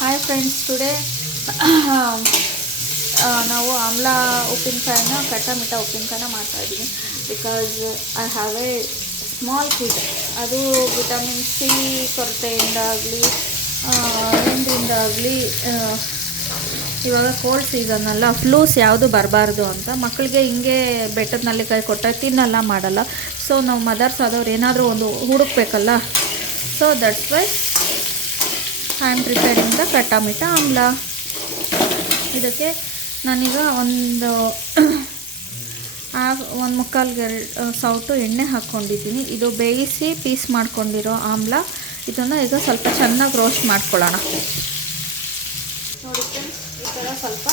Hi friends, today ನಾವು ಆಮ್ಲಾ ಉಪ್ಪಿನಕಾಯಿನ ಕಟ್ಟಮಿಟ್ಟ ಉಪ್ಪಿನಕಾಯಿನ ಮಾಡ್ತಾಯಿದ್ದೀನಿ. Because I have A small kid. ಅದು ವಿಟಮಿನ್ ಸಿ ಕೊರತೆಯಿಂದಾಗಲಿ ಏನ್ರಿಂದಾಗಲಿ ಇವಾಗ ಕೋಲ್ಡ್ ಸೀಸನ್ ಅಲ್ಲ, ಫ್ಲೂಸ್ ಯಾವುದು ಬರಬಾರ್ದು ಅಂತ ಮಕ್ಕಳಿಗೆ ಹಿಂಗೆ ಬೆಟ್ಟದ ನಲ್ಲಿಕಾಯಿ ಕೊಟ್ಟಾಗ ತಿನ್ನಲ್ಲ, ಮಾಡಲ್ಲ. ಸೊ ನಾವು ಮದರ್ಸ್ ಆದವ್ರು ಏನಾದರೂ ಒಂದು ಹುಡುಕ್ಬೇಕಲ್ಲ. So that's why I am preparing the ಕಟ್ಟಮಿಟ್ಟ ಆಮ್ಲ. ಇದಕ್ಕೆ ನಾನೀಗ ಒಂದು ಮುಕ್ಕಾಲು ಸೌಟು ಎಣ್ಣೆ ಹಾಕ್ಕೊಂಡಿದ್ದೀನಿ. ಇದು ಬೇಯಿಸಿ ಪೀಸ್ ಮಾಡ್ಕೊಂಡಿರೋ ಆಮ್ಲ. ಇದನ್ನು ಈಗ ಸ್ವಲ್ಪ ಚೆನ್ನಾಗಿ ರೋಸ್ಟ್ ಮಾಡ್ಕೊಳ್ಳೋಣ. ನೋಡಿ ಫ್ರೆಂಡ್ಸ್, ಈ ಥರ ಸ್ವಲ್ಪ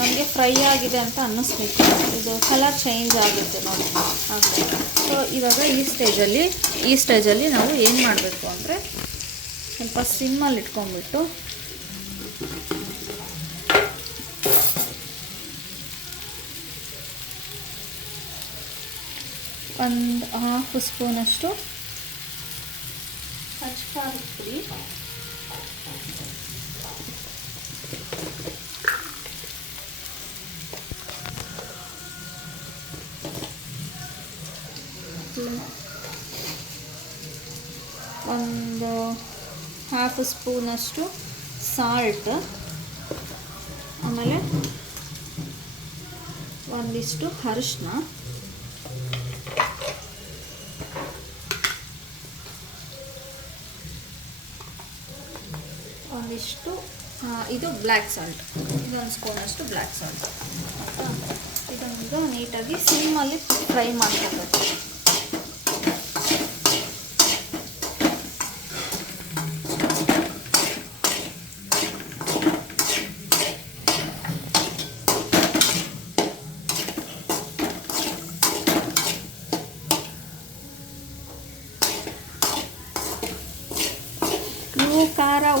ನಮಗೆ ಫ್ರೈ ಆಗಿದೆ ಅಂತ ಅನ್ನಿಸ್ಬೇಕು. ಇದು ಕಲರ್ ಚೇಂಜ್ ಆಗುತ್ತೆ ನೋಡಿ. ಸೊ ಇವಾಗ ಈ ಸ್ಟೇಜಲ್ಲಿ ನಾವು ಏನು ಮಾಡಬೇಕು ಅಂದರೆ ಸ್ವಲ್ಪ ಸಿಮ್ಮಲ್ಲಿ ಇಟ್ಕೊಂಡ್ಬಿಟ್ಟು ಒಂದು ಹಾಫ್ ಸ್ಪೂನಷ್ಟು ಹಚ್ಕಾರದ ಪುಡಿ, ಒಂದು ಹಾಫ್ ಸ್ಪೂನಷ್ಟು ಸಾಲ್ಟ್, ಆಮೇಲೆ ಒಂದಿಷ್ಟು ಅರಿಶಿನ, ಒಂದಿಷ್ಟು ಇದು ಬ್ಲ್ಯಾಕ್ ಸಾಲ್ಟ್, ಇದೊಂದು ಸ್ಪೂನಷ್ಟು ಬ್ಲ್ಯಾಕ್ ಸಾಲ್ಟ್ ಅಂತ ಇದೊಂದು ನೀಟಾಗಿ ಸಿಮ್ಮಲ್ಲಿ ಫ್ರೈ ಮಾಡ್ಕೋಬೇಕು.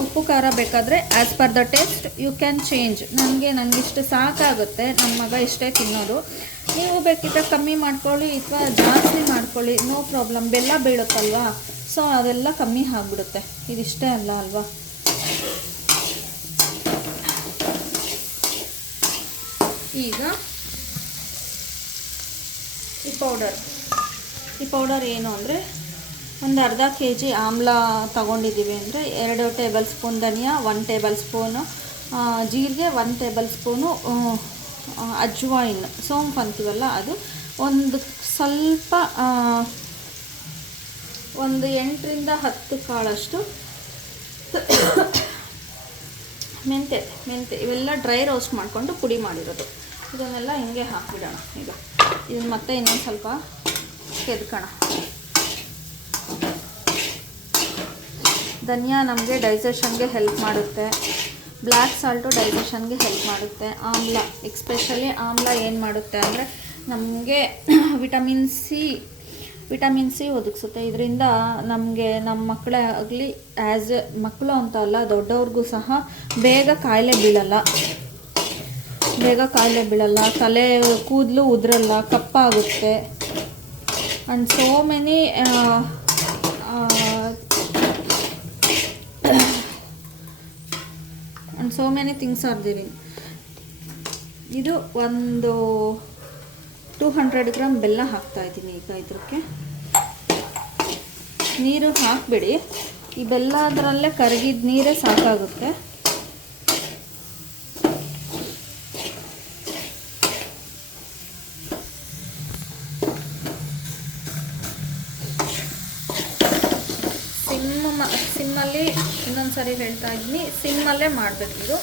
ಉಪ್ಪು ಖಾರ ಬೇಕಾದರೆ as per the taste you can change. ನನಗಿಷ್ಟು ಸಾಕಾಗುತ್ತೆ, ನನ್ನ ಮಗ ಇಷ್ಟೇ ತಿನ್ನೋದು. ನೀವು ಬೇಕಿದ್ದರೆ ಕಮ್ಮಿ ಮಾಡ್ಕೊಳ್ಳಿ ಅಥವಾ ಜಾಸ್ತಿ ಮಾಡ್ಕೊಳ್ಳಿ, ನೋ ಪ್ರಾಬ್ಲಮ್. ಬೆಲ್ಲ ಬೀಳುತ್ತಲ್ವಾ, ಸೊ ಅದೆಲ್ಲ ಕಮ್ಮಿ ಆಗಿಬಿಡುತ್ತೆ. ಇದಿಷ್ಟೇ ಅಲ್ಲ ಅಲ್ವಾ. ಈಗ ಈ ಪೌಡರ್ ಏನು ಅಂದರೆ, ಒಂದು ಅರ್ಧ ಕೆ ಜಿ ಆಮ್ಲ ತೊಗೊಂಡಿದ್ದೀವಿ ಅಂದರೆ 2 ಟೇಬಲ್ ಸ್ಪೂನ್ ಧನಿಯಾ, 1 ಟೇಬಲ್ ಸ್ಪೂನು ಜೀರಿಗೆ, 1 ಟೇಬಲ್ ಸ್ಪೂನು ಅಜ್ವಾಯಿನ್, ಸೋಂಪು ಅಂತೀವಲ್ಲ ಅದು, ಒಂದು ಸ್ವಲ್ಪ ಒಂದು 8ರಿಂದ 10 ಕಾಳಷ್ಟು ಮೆಂತೆ ಇವೆಲ್ಲ ಡ್ರೈ ರೋಸ್ಟ್ ಮಾಡಿಕೊಂಡು ಪುಡಿ ಮಾಡಿರೋದು. ಇದನ್ನೆಲ್ಲ ಹಿಂಗೆ ಹಾಕಿಬಿಡೋಣ. ಈಗ ಇದನ್ನು ಮತ್ತೆ ಇನ್ನೊಂದು ಸ್ವಲ್ಪ ಕೆದ್ಕೋಣ. ಧನಿಯಾ ನಮಗೆ ಡೈಜೆಷನ್ಗೆ ಹೆಲ್ಪ್ ಮಾಡುತ್ತೆ, ಬ್ಲ್ಯಾಕ್ ಸಾಲ್ಟು ಡೈಜೆಷನ್ಗೆ ಹೆಲ್ಪ್ ಮಾಡುತ್ತೆ. ಆಮ್ಲ ಎಕ್ಸ್ಪೆಷಲಿ ಆಮ್ಲ ಏನು ಮಾಡುತ್ತೆ ಅಂದರೆ ನಮಗೆ ವಿಟಮಿನ್ ಸಿ ಒದಗಿಸುತ್ತೆ. ಇದರಿಂದ ನಮಗೆ ನಮ್ಮ ಮಕ್ಕಳೇ ಆಗಲಿ, ಮಕ್ಕಳು ಅಂತ ಅಲ್ಲ, ದೊಡ್ಡವ್ರಿಗೂ ಸಹ ಬೇಗ ಕಾಯಿಲೆ ಬೀಳಲ್ಲ, ತಲೆ ಕೂದಲು ಉದುರಲ್ಲ, ಕಪ್ಪಾಗುತ್ತೆ. And so many things are there in. ಇದು ಒಂದು 200 ಗ್ರಾಮ್ ಬೆಲ್ಲ ಹಾಕ್ತಾಯಿದ್ದೀನಿ. ಈಗ ಇದಕ್ಕೆ ನೀರು ಹಾಕಿಬಿಡಿ. ಈ ಬೆಲ್ಲ ಅದರಲ್ಲೇ ಕರಗಿದ ನೀರೇ ಸಾಕಾಗುತ್ತೆ. ಸಿಮ್ಮಲ್ಲಿ ಇನ್ನೊಂದು ಸರಿ ಹೇಳ್ತಾ ಇದ್ದೀನಿ, ಸಿಮ್ಮಲ್ಲೇ ಮಾಡಬೇಕಿದು.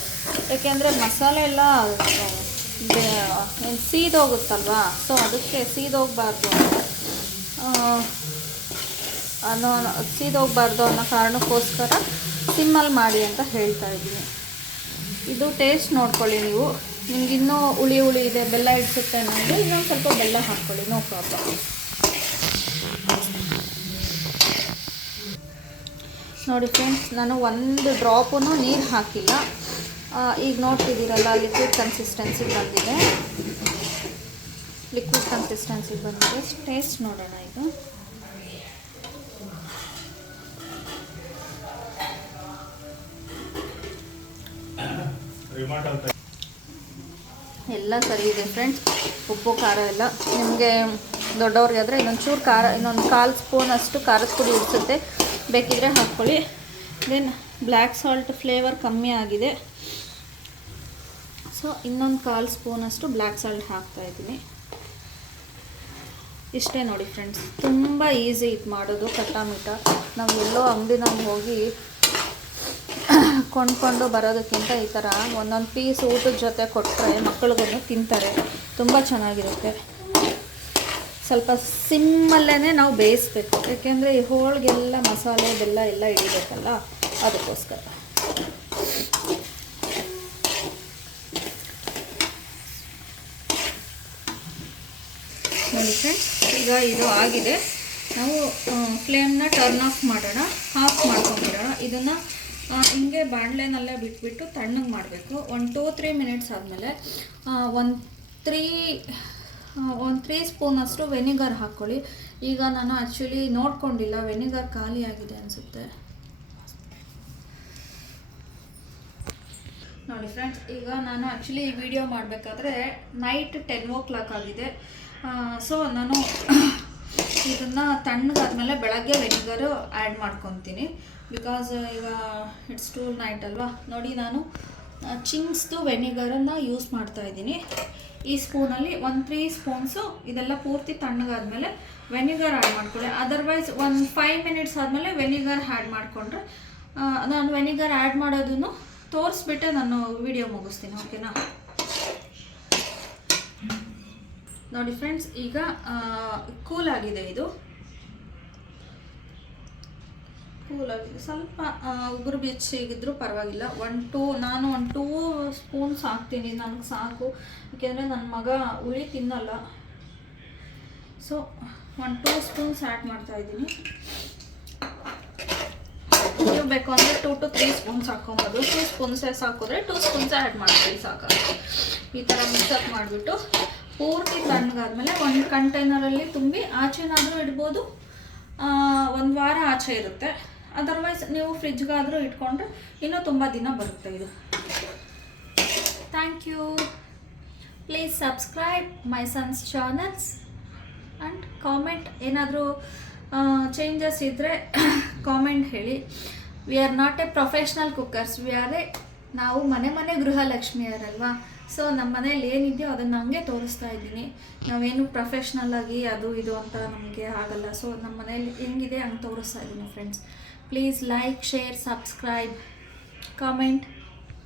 ಏಕೆಂದರೆ ಮಸಾಲೆ ಎಲ್ಲ ಸೀದೋಗುತ್ತಲ್ವ, ಸೊ ಅದಕ್ಕೆ ಸೀದೋಗಬಾರ್ದು ಅನ್ನೋ ಕಾರಣಕ್ಕೋಸ್ಕರ ಸಿಮ್ಮಲ್ಲಿ ಮಾಡಿ ಅಂತ ಹೇಳ್ತಾ ಇದ್ದೀನಿ. ಇದು ಟೇಸ್ಟ್ ನೋಡ್ಕೊಳ್ಳಿ ನೀವು. ನಿಮಗಿನ್ನೂ ಹುಳಿ ಇದೆ, ಬೆಲ್ಲ ಇಡ್ಸುತ್ತೆ ಅನ್ನೋದು ಇನ್ನೊಂದು ಸ್ವಲ್ಪ ಬೆಲ್ಲ ಹಾಕ್ಕೊಳ್ಳಿ, ನೋ ಪ್ರಾಬ್ಲಮ್. ನೋಡಿ ಫ್ರೆಂಡ್ಸ್, ನಾನು ಒಂದು ಡ್ರಾಪೂ ನೀರು ಹಾಕಿಲ್ಲ. ಈಗ ನೋಡ್ತಿದ್ದೀರಲ್ಲ, ಲಿಕ್ವಿಡ್ ಕನ್ಸಿಸ್ಟೆನ್ಸಿಗೆ ಬಂದಿದೆ. ಟೇಸ್ಟ್ ನೋಡೋಣ. ಇದು ಎಲ್ಲ ಸರಿ ಇದೆ ಫ್ರೆಂಡ್ಸ್. ಉಪ್ಪು ಖಾರ ಎಲ್ಲ ನಿಮಗೆ ದೊಡ್ಡವ್ರಿಗೆ ಆದರೆ ಇನ್ನೊಂದು ಖಾರ, ಇನ್ನೊಂದು 1/4 ಸ್ಪೂನ್ ಅಷ್ಟು ಖಾರದ ಪುಡಿ ಇರಿಸುತ್ತೆ, ಬೇಕಿದ್ರೆ ಹಾಕ್ಕೊಳ್ಳಿ. ದೆನ್ ಬ್ಲ್ಯಾಕ್ ಸಾಲ್ಟ್ ಫ್ಲೇವರ್ ಕಮ್ಮಿ ಆಗಿದೆ, ಸೊ ಇನ್ನೊಂದು 1/4 ಸ್ಪೂನ್ ಅಷ್ಟು ಬ್ಲ್ಯಾಕ್ ಸಾಲ್ಟ್ ಹಾಕ್ತಾಯಿದ್ದೀನಿ. ಇಷ್ಟೇ ನೋಡಿ ಫ್ರೆಂಡ್ಸ್, ತುಂಬ ಈಸಿ ಇದು ಮಾಡೋದು. ಕಟ್ಟಾಮಿಟ ನಾವು ಎಲ್ಲೋ ಅಂಗಡಿನಲ್ಲಿ ಹೋಗಿ ಕೊಂಡ್ಕೊಂಡು ಬರೋದಕ್ಕಿಂತ ಈ ಥರ ಒಂದೊಂದು ಪೀಸ್ ಊಟದ ಜೊತೆ ಕೊಟ್ಟರೆ ಮಕ್ಕಳಿಗೂ ತಿಂತಾರೆ, ತುಂಬ ಚೆನ್ನಾಗಿರುತ್ತೆ. ಸ್ವಲ್ಪ ಸಿಮ್ಮಲ್ಲೇ ನಾವು ಬೇಯಿಸ್ಬೇಕು, ಯಾಕೆಂದರೆ ಈ ಹೋಳಿಗೆಲ್ಲ ಮಸಾಲೆ ಬೆಲ್ಲ ಎಲ್ಲ ಹಿಡಿಬೇಕಲ್ಲ, ಅದಕ್ಕೋಸ್ಕರ. ನೋಡಿ ಫ್ರೆಂಡ್ಸ್, ಈಗ ಇದು ಆಗಿದೆ. ನಾವು ಫ್ಲೇಮ್ನ ಟರ್ನ್ ಆಫ್ ಮಾಡೋಣ, ಆಫ್ ಮಾಡ್ಕೊಂಡ್ಬಿಡೋಣ. ಇದನ್ನು ಹಿಂಗೆ ಬಾಣಲೆನಲ್ಲೇ ಬಿಟ್ಬಿಟ್ಟು ತಣ್ಣಗೆ ಮಾಡಬೇಕು. 1-2-3 ಮಿನಿಟ್ಸ್ ಆದಮೇಲೆ ಒಂದು 3 ಸ್ಪೂನಷ್ಟು ವೆನಿಗರ್ ಹಾಕ್ಕೊಳ್ಳಿ. ಈಗ ನಾನು ಆ್ಯಕ್ಚುಲಿ ನೋಡ್ಕೊಂಡಿಲ್ಲ, ವೆನಿಗರ್ ಖಾಲಿ ಆಗಿದೆ ಅನಿಸುತ್ತೆ. ನೋಡಿ ಫ್ರೆಂಡ್ಸ್, ಈಗ ನಾನು ಆ್ಯಕ್ಚುಲಿ ಈ ವಿಡಿಯೋ ಮಾಡಬೇಕಾದ್ರೆ ನೈಟ್ 10 o'clock ಆಗಿದೆ. ಸೊ ನಾನು ಇದನ್ನು ತಣ್ಣಗಾದ್ಮೇಲೆ ಬೆಳಗ್ಗೆ ವೆನಿಗರು ಆ್ಯಡ್ ಮಾಡ್ಕೊತೀನಿ, ಬಿಕಾಸ್ ಈಗ ಇಟ್ಸ್ ಟೂ ನೈಟ್ ಅಲ್ವಾ. ನೋಡಿ, ನಾನು ಚಿಂಗ್ಸ್ದು ವೆನಿಗರನ್ನು ಯೂಸ್ ಮಾಡ್ತಾಯಿದ್ದೀನಿ. ಈ ಸ್ಪೂನಲ್ಲಿ 3 ಸ್ಪೂನ್ಸು ಇದೆಲ್ಲ ಪೂರ್ತಿ ತಣ್ಣಗಾದ್ಮೇಲೆ ವೆನಿಗರ್ ಆ್ಯಡ್ ಮಾಡ್ಕೊಳ್ಳಿ. ಅದರ್ವೈಸ್ 5 ಮಿನಿಟ್ಸ್ ಆದಮೇಲೆ ವೆನಿಗರ್ ಆ್ಯಡ್ ಮಾಡಿಕೊಂಡ್ರೆ, ನಾನು ವೆನಿಗರ್ ಆ್ಯಡ್ ಮಾಡೋದನ್ನು ತೋರಿಸ್ಬಿಟ್ಟೆ ನಾನು ವಿಡಿಯೋ ಮುಗಿಸ್ತೀನಿ, ಓಕೆನಾ? ನೋಡಿ ಫ್ರೆಂಡ್ಸ್, ಈಗ ಕೂಲ್ ಆಗಿದೆ, ಇದು ಕೂಲ್ ಆಗಿದೆ. ಸ್ವಲ್ಪ ಉಗುರು ಬೆಚ್ಚಗಿದ್ರೂ ಪರವಾಗಿಲ್ಲ. ನಾನು 2 ಸ್ಪೂನ್ಸ್ ಹಾಕ್ತೀನಿ, ನನಗೆ ಸಾಕು. ಯಾಕೆಂದರೆ ನನ್ನ ಮಗ ಹುಳಿ ತಿನ್ನಲ್ಲ, ಸೊ 2 ಸ್ಪೂನ್ಸ್ ಆ್ಯಡ್ ಮಾಡ್ತಾಯಿದ್ದೀನಿ. ನೀವು ಬೇಕು ಅಂದರೆ 2 to 3 ಸ್ಪೂನ್ಸ್ ಹಾಕ್ಕೊಬೋದು. 2 ಸ್ಪೂನ್ಸೇ ಸಾಕಿದ್ರೆ 2 ಸ್ಪೂನ್ಸೇ ಆ್ಯಡ್ ಮಾಡ್ತೀವಿ, ಸಾಕು. ಈ ಥರ ಮಿಕ್ಸಪ್ ಮಾಡಿಬಿಟ್ಟು ಪೂರ್ತಿ ತಣ್ಣಗಾದ್ಮೇಲೆ ಒಂದು ಕಂಟೈನರಲ್ಲಿ ತುಂಬಿ ಆಚೆನಾದರೂ ಇಡ್ಬೋದು, 1 ವಾರ ಆಚೆ ಇರುತ್ತೆ. ಅದರ್ವೈಸ್ ನೀವು ಫ್ರಿಜ್ಗಾದರೂ ಇಟ್ಕೊಂಡ್ರೆ ಇನ್ನೂ ತುಂಬ ದಿನ ಬರುತ್ತೆ ಇದು. Thank you. Please subscribe my sons channels and comment. ಏನಾದರೂ ಚೇಂಜಸ್ ಇದ್ದರೆ ಕಾಮೆಂಟ್ ಹೇಳಿ. We are not a professional cookers, ನಾವು ಮನೆ ಗೃಹಲಕ್ಷ್ಮಿಯರಲ್ವಾ. ಸೊ ನಮ್ಮ ಮನೇಲಿ ಏನಿದೆಯೋ ಅದನ್ನು ಹಂಗೆ ತೋರಿಸ್ತಾ ಇದ್ದೀನಿ. ನಾವೇನು ಪ್ರೊಫೆಷ್ನಲ್ಲಾಗಿ ಅದು ಇದು ಅಂತ ನಮಗೆ ಆಗಲ್ಲ. ಸೊ ನಮ್ಮ ಮನೇಲಿ ಹೆಂಗಿದೆ ಹಂಗೆ ತೋರಿಸ್ತಾ ಇದ್ದೀನಿ friends. Please like, share, subscribe, comment.